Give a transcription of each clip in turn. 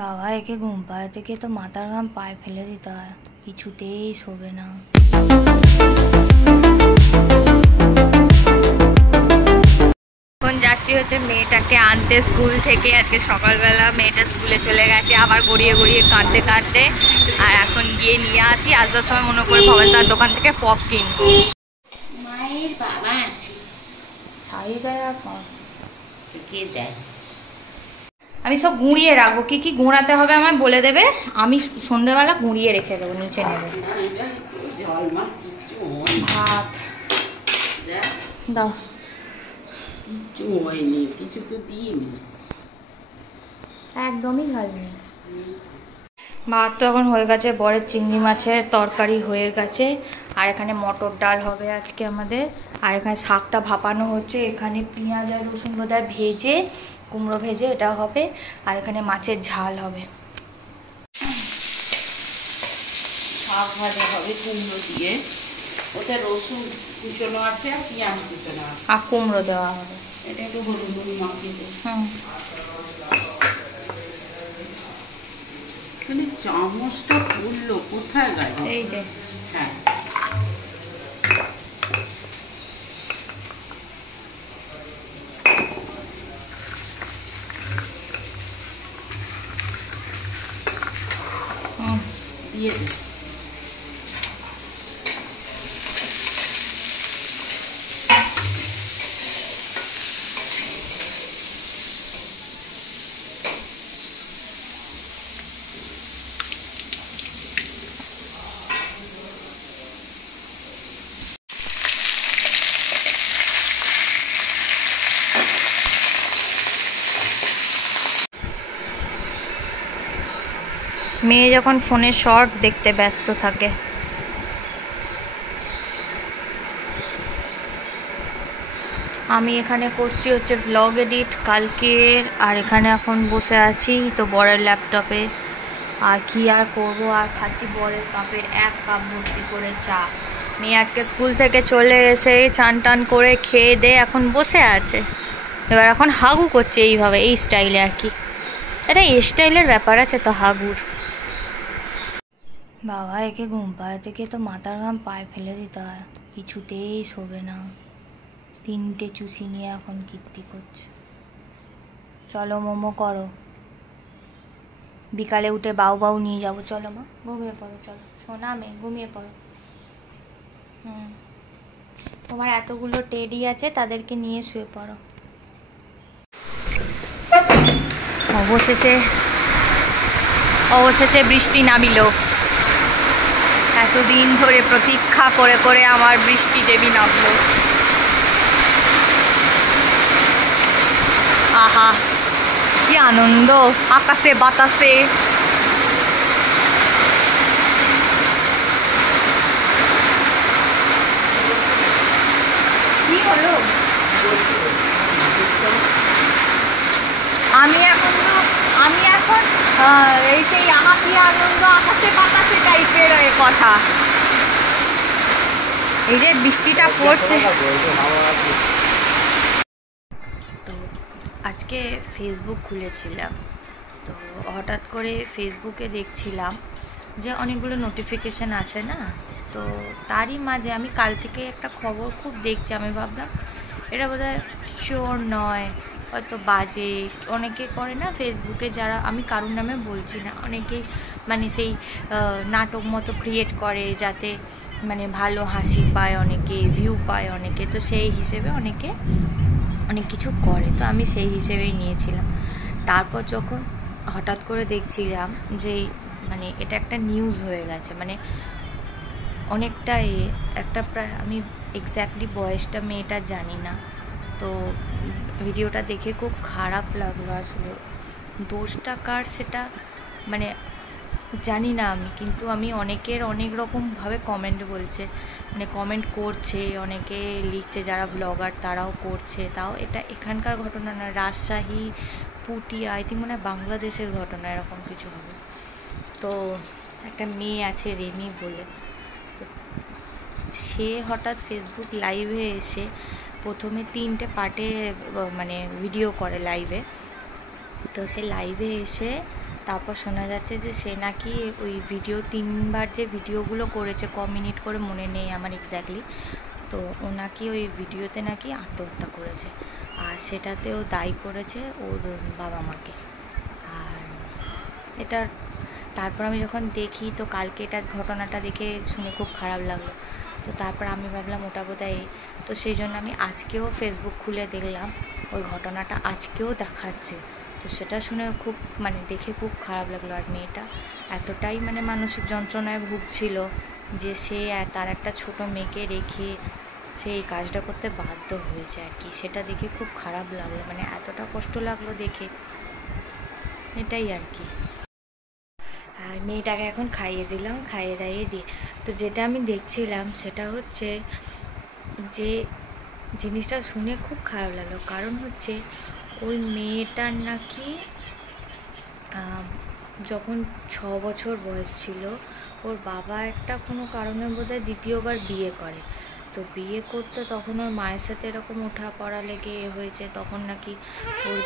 বাবা একে ঘুম পাড়াতে গিয়ে তো মাথার ঘাম পায়ে ফেলে দিতে হয়, কিছুতেই শোবে না। এখন যাচ্ছি হচ্ছে মেয়েটাকে আনতে স্কুল থেকে। আজকে সকালবেলা মেয়েটা স্কুলে চলে গেছে, আবার গড়িয়ে গড়িয়ে কাঁদতে কাঁদতে। আর এখন গিয়ে নিয়ে আসি, আসবার সময় মনে করে ভবানদার দোকান থেকে পপ কিনবো। মায়ের বাবা ছাই দেয় আর কে দেয়? আমি সব গুঁড়িয়ে রাখবো, কি কি গুঁড়াতে হবে আমায় বলে দেবে, আমি সন্ধ্যেবেলা গুঁড়িয়ে রেখে দেবো, নিচে নেবে। ভাত দাও, কিছু হয়নি, কিছু তো দিইনি, একদমই ঝাল নেই। ভাত তো এখন হয়ে গেছে, বরের চিংড়ি মাছের তরকারি হয়ে গেছে, আর এখানে মটর ডাল হবে আজকে আমাদের। আর এখানে শাকটা ভাপানো হচ্ছে, এখানে পেঁয়াজ আর রসুন বোধহয় ভেজে, কুমড়ো ভেজে এটা হবে, আর এখানে মাছের ঝাল হবে। শাক ভাজা হবে কুমড়ো দিয়ে, ওতে রসুন কুচনো আছে আর পেঁয়াজ কুচনো আছে, আর কুমড়ো দেওয়া হবে। এটা একটু হলুদ হলুদ মাখিয়ে দেবো। এখানে চামচটা পড়লো কোথায় গেল? এই যে, হ্যাঁ দিয়ে দিই। মেয়ে যখন ফোনে শর্ট দেখতে ব্যস্ত থাকে। আমি এখানে করছি হচ্ছে ভ্লগ এডিট কালকের, আর এখানে এখন বসে আছি তো বরের ল্যাপটপে। আর কি আর করবো, আর খাচ্ছি বরের কাপের 1 কাপ ভর্তি করে চা। মেয়ে আজকে স্কুল থেকে চলে এসে চান টান করে খেয়ে দিয়ে এখন বসে আছে, এবার এখন হাগু করছে এইভাবে, এই স্টাইলে আর কি। এটা এই স্টাইলের ব্যাপার আছে তো হাগুর। বাবা একে ঘুম পাড়াতে গিয়ে তো মাথার ঘাম পায়ে ফেলে দিতে হয়, কিছুতেই শোবে না। 3টে চুষি নিয়ে এখন কীর্তি করছে। চলো মোমো করো, বিকালে উঠে বাউ বাউ নিয়ে যাবো। চলো মা ঘুমিয়ে পড়ো, চলো সোনা মেয়ে ঘুমিয়ে পড়ো। তোমার এতগুলো টেডি আছে, তাদেরকে নিয়ে শুয়ে পড়ো। অবশেষে বৃষ্টি নামিল। এতদিন ধরে প্রতীক্ষা করে করে আমার বৃষ্টি দেবী নামলো। আহা কি আনন্দ, আকাশে বাতাসে। কি হলো? আমি এখন এই সেই আহা কি আনন্দ, আকাশে বাতাসে টাইপের কথা। এই যে বৃষ্টিটা পড়ছে। তো আজকে ফেসবুক খুলেছিলাম, তো হঠাৎ করে ফেসবুকে দেখছিলাম যে অনেকগুলো নোটিফিকেশান আসে না, তো তারই মাঝে আমি কাল থেকে একটা খবর খুব দেখছি। আমি ভাবলাম এটা বোধহয় শিওর নয়, হয়তো বাজে। অনেকে করে না ফেসবুকে, যারা, আমি কারোর নামে বলছি না, অনেকেই মানে সেই নাটক মতো ক্রিয়েট করে যাতে মানে ভালো হাসি পায় অনেকে, ভিউ পায় অনেকে, তো সেই হিসেবে অনেকে অনেক কিছু করে। তো আমি সেই হিসেবেই নিয়েছিলাম। তারপর যখন হঠাৎ করে দেখছিলাম যে মানে এটা একটা নিউজ হয়ে গেছে, মানে অনেকটা একটা প্রায়, আমি এক্স্যাক্টলি বয়সটা মেয়েটা জানি না, তো ভিডিওটা দেখে খুব খারাপ লাগলো। আসলে দোষটা কার সেটা মানে জানি না আমি, কিন্তু আমি অনেকের অনেক রকমভাবে কমেন্ট বলছে, মানে কমেন্ট করছে, অনেকে লিখছে যারা ব্লগার তারাও করছে। তাও এটা এখানকার ঘটনা না, রাজশাহী, পুটিয়া, আই থিঙ্ক মানে বাংলাদেশের ঘটনা এরকম কিছু হবে। তো একটা মেয়ে আছে রেমি বলে, তো সে হঠাৎ ফেসবুক লাইভে এসে প্রথমে 3টে পার্টে মানে ভিডিও করে লাইভে, তো সে লাইভে এসে তারপর শোনা যাচ্ছে যে সে নাকি ওই ভিডিও 3বার যে ভিডিওগুলো করেছে, মিনিট করে মনে নেই আমার এক্স্যাক্টলি, তো ও নাকি ওই ভিডিওতে নাকি আত্মহত্যা করেছে, আর সেটাতেও দায়ী করেছে ওর বাবা মাকে। আর এটার তারপর আমি যখন দেখি তো কালকে এটার ঘটনাটা দেখে শুনে খুব খারাপ লাগলো। তো তারপর আমি ভাবলাম ওটা বোধহয়, তো সেই জন্য আমি আজকেও ফেসবুক খুলে দেখলাম ওই ঘটনাটা আজকেও দেখাচ্ছে। তো সেটা শুনে খুব দেখে খুব খারাপ লাগলো। আর মেয়েটা এতটাই মানসিক যন্ত্রণায় ভুগছিল যে সে তার একটা ছোট মেয়েকে রেখে সে এই কাজটা করতে বাধ্য হয়েছে আর কি। সেটা দেখে খুব খারাপ লাগলো, এতটা কষ্ট লাগলো দেখে, এটাই আর কি। আর মেয়েটাকে এখন খাইয়ে দিলাম, খাইয়ে দাইয়ে দিয়ে তো যেটা আমি দেখছিলাম সেটা হচ্ছে যে জিনিসটা শুনে খুব খারাপ লাগলো। কারণ হচ্ছে ওই মেয়েটার নাকি যখন 6 বছর বয়স ছিল ওর বাবা একটা কোনো কারণে বোধহয় দ্বিতীয়বার বিয়ে করে। তো বিয়ে করতে তখন ওর মায়ের সাথে এরকম ওঠা পড়া লেগে হয়েছে। তখন নাকি ওর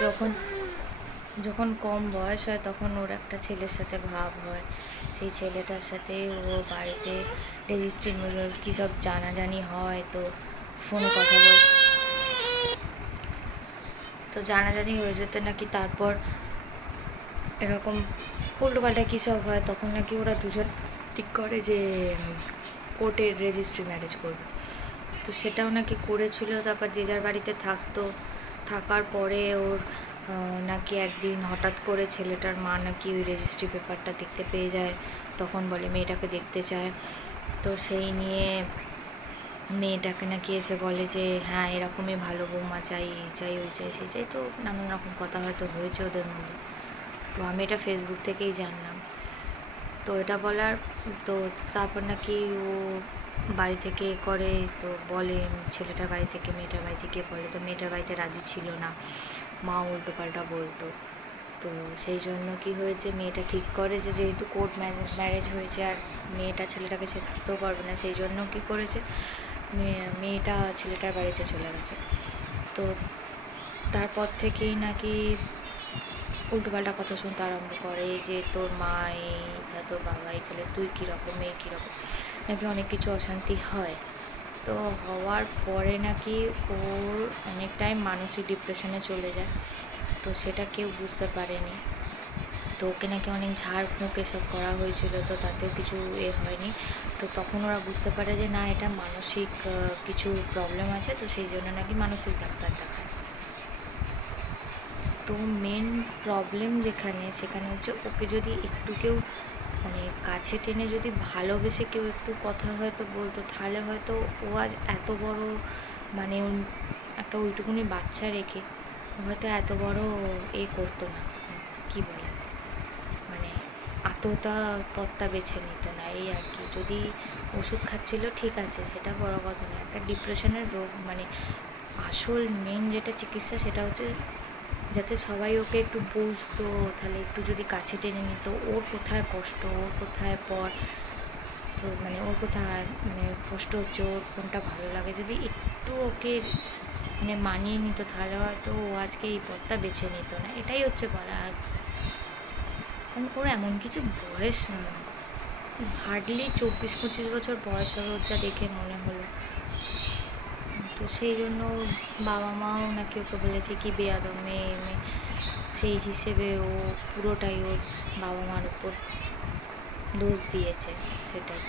যখন কম বয়স হয় তখন ওর একটা ছেলের সাথে ভাব হয়, সেই ছেলেটার সাথে ও বাড়িতে রেজিস্ট্রির মধ্যে কী সব জানাজানি হয়। তো ফোনে কথা বল, তো জানাজানি হয়ে যেতে নাকি তারপর এরকম উল্টোপাল্টা কী সব হয়। তখন নাকি ওরা দুজন ঠিক করে যে কোর্টের রেজিস্ট্রি ম্যারেজ করবে। তো সেটাও নাকি করেছিল। তারপর যে যার বাড়িতে থাকতো, থাকার পরে ওর নাকি একদিন হঠাৎ করে ছেলেটার মা নাকি ওই রেজিস্ট্রি পেপারটা দেখতে পেয়ে যায়, তখন বলে মেয়েটাকে দেখতে চায়। তো সেই নিয়ে মেয়েটাকে নাকি এসে বলে যে হ্যাঁ এরকমই ভালো বৌমা চাই, এই চাই ওই চাই সেই চাই। তো নানান রকম কথা হয়তো হয়েছে ওদের মধ্যে। তো আমি এটা ফেসবুক থেকেই জানলাম। তো এটা বলার তো তারপর নাকি ও বাড়ি থেকে করে, তো বলে ছেলেটার বাড়ি থেকে মেয়েটার বাড়ি থেকে বলে, তো মেয়েটার বাড়িতে রাজি ছিল না, মা উল্টোপাল্টা বলতো। তো সেই জন্য কি হয়েছে, মেয়েটা ঠিক করে যে যেহেতু কোর্ট ম্যারেজ হয়েছে আর মেয়েটা ছেলেটাকে সে থাকতেও পারবে না, সেই জন্য কি করেছে মেয়েটা ছেলেটার বাড়িতে চলে গেছে। তো তারপর থেকেই নাকি উল্টোপাল্টা কথা শুনতে আরম্ভ করে যে তোর মা এইটা, তোর বাবাই, তাহলে তুই কীরকম, এই কীরকম, নাকি অনেক কিছু অশান্তি হয়। তো হওয়ার পরে নাকি ওর অনেকটাই মানসিক ডিপ্রেশনে চলে যায়। তো সেটা কেউ বুঝতে পারেনি। তো ওকে নাকি অনেক ঝাড়ফুঁক এসব করা হয়েছিল, তো তাতেও কিছু হয়নি। তো তখন ওরা বুঝতে পারে যে না এটা মানসিক কিছু প্রবলেম আছে, তো সেই জন্য নাকি মানসিক ডাক্তার দেখায়। তো মেন প্রবলেম সেখানে হচ্ছে ওকে যদি একটু কেউ কাছে টেনে যদি ভালোবেসে কেউ একটু কথা হয়তো বলতো, তাহলে হয়তো ও আজ এত বড় একটা ওইটুকুনি বাচ্চা রেখে হয়তো এত বড় করতো না, কি বলে এতটা পথটা বেছে নিত না, এই আর কি। যদি ওষুধ খাচ্ছিল ঠিক আছে, সেটা বড় কথা না। একটা ডিপ্রেশনের রোগ আসল মেন যেটা চিকিৎসা সেটা হচ্ছে যাতে সবাই ওকে একটু বুঝতো, তাহলে একটু যদি কাছে টেনে নিত, ওর কোথায় কষ্ট, ওর কোথায় পর, তো ওর কোথায় কষ্ট হচ্ছে, ওর কোনটা ভালো লাগে, যদি একটু ওকে মানিয়ে নিত, তাহলে হয়তো ও আজকে এই পথটা বেছে নিত না, এটাই হচ্ছে বলা। আর ওর এমন কিছু বয়স নয়, হার্ডলি 24-25 বছর বয়স ওর, যা দেখে মনে হলো। তো সেই জন্য বাবা মাও নাকি ওকে বলেছে কি বেয়াদব মেয়ে, সেই হিসেবে ও পুরোটাই ওর বাবা মার উপর দোষ দিয়েছে। সেটাই,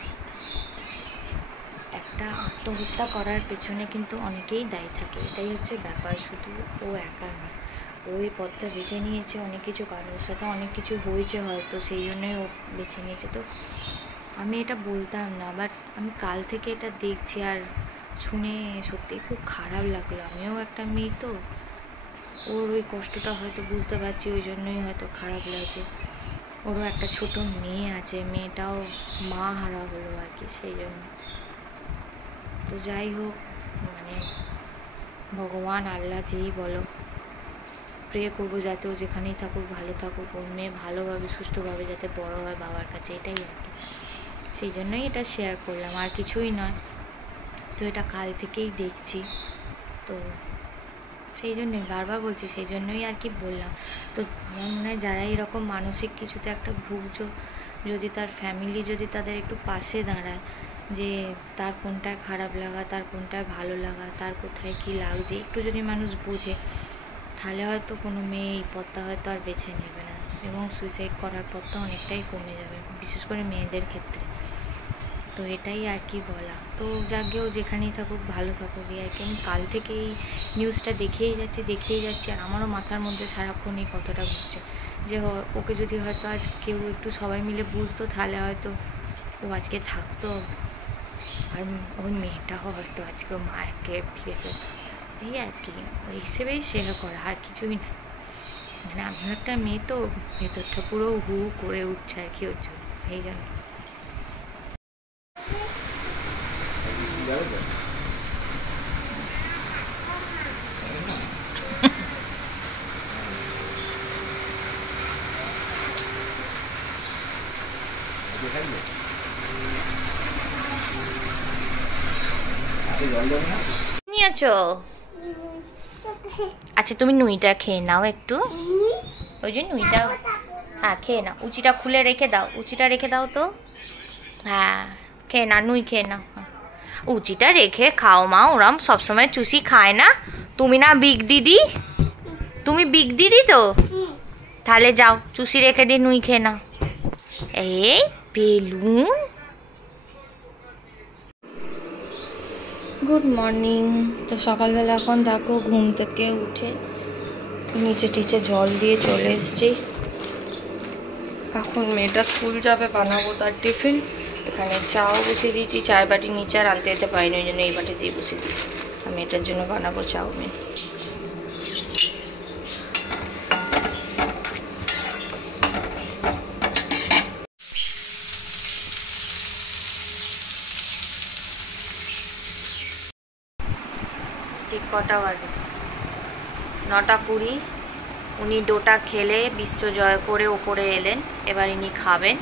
একটা আত্মহত্যা করার পেছনে কিন্তু অনেকেই দায়ী থাকে, এটাই হচ্ছে ব্যাপার। শুধু ও একা নয়, ওই পথটা বেছে নিয়েছে অনেক কিছু কারণ, ওর সাথে অনেক কিছু হয়েছে হয়তো, সেই জন্যই ও বেছে নিয়েছে। তো আমি এটা বলতাম না, বাট আমি কাল থেকে এটা দেখছি আর শুনে সত্যিই খুব খারাপ লাগলো। আমিও একটা মেয়ে, তো ওর ওই কষ্টটা হয়তো বুঝতে পারছি, ওই জন্যই হয়তো খারাপ লাগছে। ওরও একটা ছোট মেয়ে আছে, মেয়েটাও মা হারা হলো আর কি, সেই জন্য। তো যাই হোক, ভগবান আল্লাহ যেই বলো, প্রে করবো যাতে ও যেখানেই থাকুক ভালো থাকুক, ওর মেয়ে ভালোভাবে সুস্থভাবে যাতে বড় হয় বাবার কাছে, এটাই আর কি। সেই জন্যই এটা শেয়ার করলাম, আর কিছুই নয়। তো এটা কাল থেকেই দেখছি, তো সেই জন্যই বারবার বলছি, সেই জন্যই আর কি বললাম। তো আমার মনে হয় যারা এরকম মানসিক কিছুতে একটা ভুগছো, যদি তার ফ্যামিলি যদি তাদের একটু পাশে দাঁড়ায়, যে তার কোনটায় খারাপ লাগা, তার কোনটায় ভালো লাগা, তার কোথায় কী লাগছে, একটু যদি মানুষ বোঝে, তাহলে হয়তো কোনো মেয়ে এই পথটা হয়তো আর বেছে নেবে না, এবং সুইসাইড করার পথটা অনেকটাই কমে যাবে, বিশেষ করে মেয়েদের ক্ষেত্রে। তো এটাই আর কি বলা। তো যাকেও যেখানেই থাকুক ভালো থাকুক, এই আর কি। আমি কাল থেকে এই নিউজটা দেখেই যাচ্ছি, আর আমারও মাথার মধ্যে সারাক্ষণ এই কথাটা ঘুরছে যে ওকে যদি হয়তো আজ কেউ একটু সবাই মিলে বুঝতো, তাহলে হয়তো ও আজকে থাকতো, আর ওর মেয়েটাও হয়তো আজকে মাকে ফিরে পেত। এই আর কি, ওই হিসেবেই শেয়ার করা, আর কিছুই না। মানে আমিও একটা মেয়ে, তো ভেতরটা পুরো হু করে উঠছে আর কি ওর জন্য, সেই জন্য। নিয়েছো? আচ্ছা তুমি নুইটা খেয়ে নাও একটু, ওই যে নুইটা, হ্যাঁ খেয়ে নাও। উচিটা খুলে রেখে দাও, উচিটা রেখে দাও তো, হ্যাঁ খেয়ে না, নুই খেয়ে নাও। উচিটা রেখে খাও মা, ওরম সবসময় চুষি খায় না। তুমি না বিগ দিদি, তুমি বিগ দিদি তো, তাহলে যাও চুষি রেখে দিয়ে নুই খেয়ে নাও। এই বেলুন। Good morning. তো সকালবেলা এখন দেখো ঘুম থেকে উঠে নিচে টিচে জল দিয়ে চলে এসেছি। এখন মেয়েটা স্কুল যাবে, বানাবো তার টিফিন। এখানে চাও বসিয়ে দিয়েছি, চায়ের বাটি নিচে আর আনতে যেতে পারিনি, ওই জন্য এই বাটি দিয়ে বসিয়ে দিয়েছি। আর মেয়েটার জন্য বানাবো চাউমিন। ঠিক কটা বাজে? 9:20। উনি ডোটা খেলে বিশ্ব জয় করে ওপরে এলেন, এবার ইনি খাবেন।